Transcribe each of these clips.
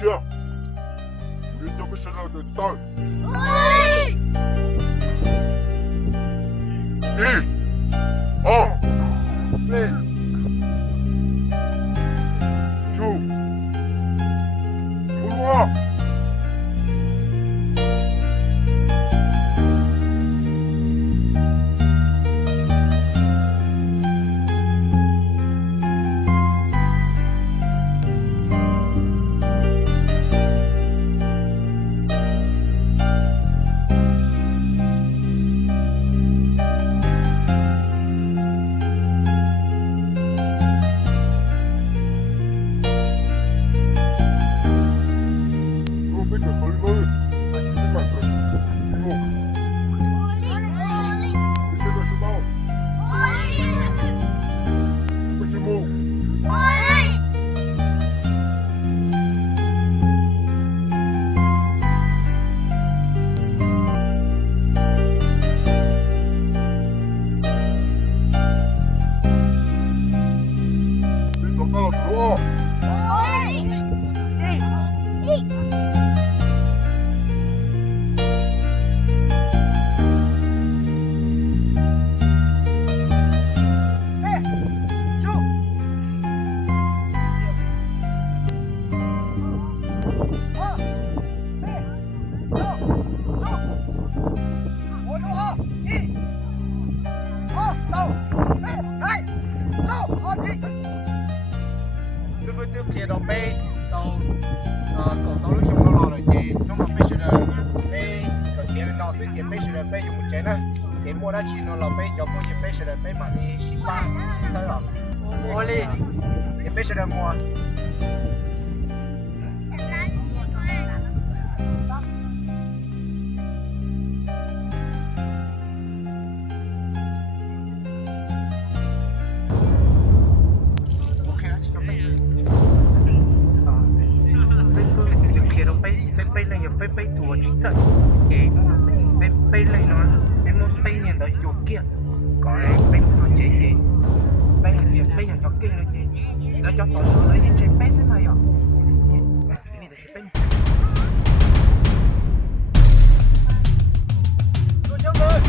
chưa? Đến cho cái sân được tôi. Ôi! Đi! Lên! Chú! Muốn hoa! kia đó bé tao còn tao lúc xong nó lo rồi chị nó mà bé sẽ bé còn kia nó sẽ kia bé sẽ bé dùng một chén á thì mua đã chỉ nó là bé cho cô bé sẽ bé mà đi ship ba thôi rồi mua đi thì bé sẽ mua bay thua chỉ trận chế nó bay lên nó bay muốn bay liền tới chỗ kia có lẽ bay muốn cho chế chế bay hàng việc bay hàng cho kia nó chế nó cho tao nó lên trên bay thế này à đi để bay luôn cho mày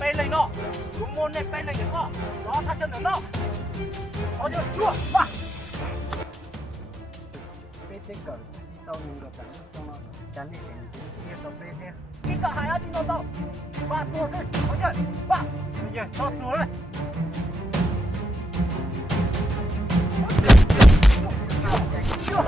bay lên nó đúng môn này bay lên cái nó đó thắt chân được nó có chưa chua ba bay tên cỡ tao nhìn được cả nó chán đi kia tao bay kia chỉ cả hai á chỉ tao ba tua rồi có chưa ba bây giờ cho tua này chưa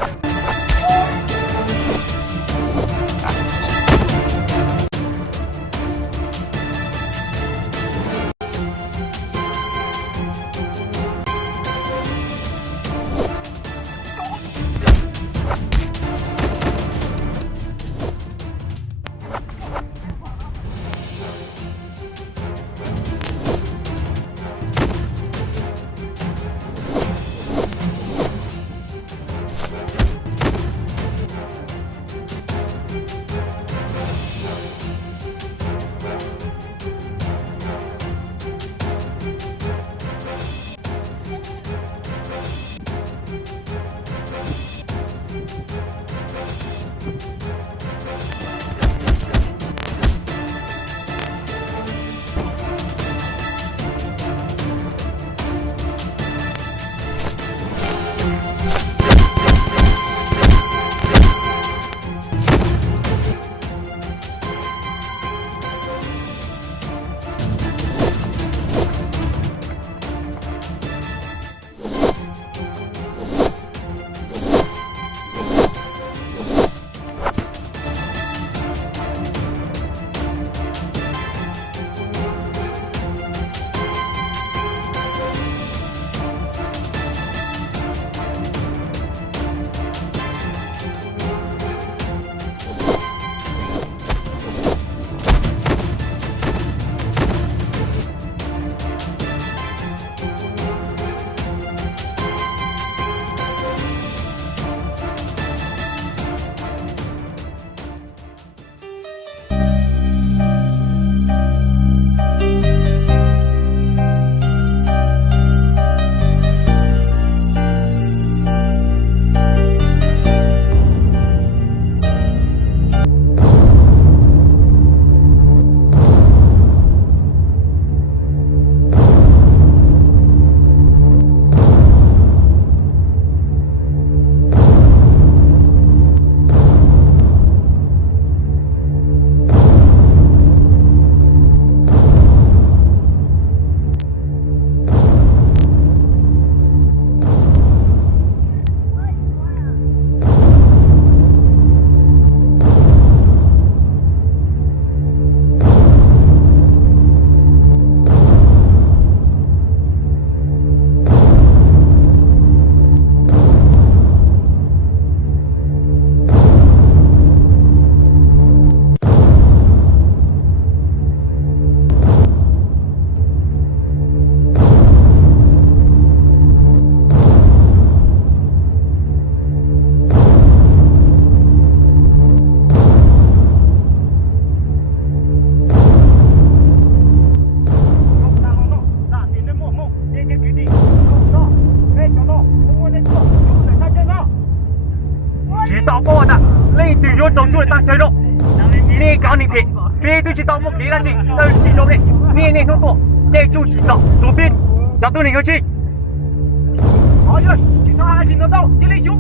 你铁，别对知道我给他去，手起手内，年年通过，接住制造，左边，要对你个去。哎呀，警察还行得到，一力兄。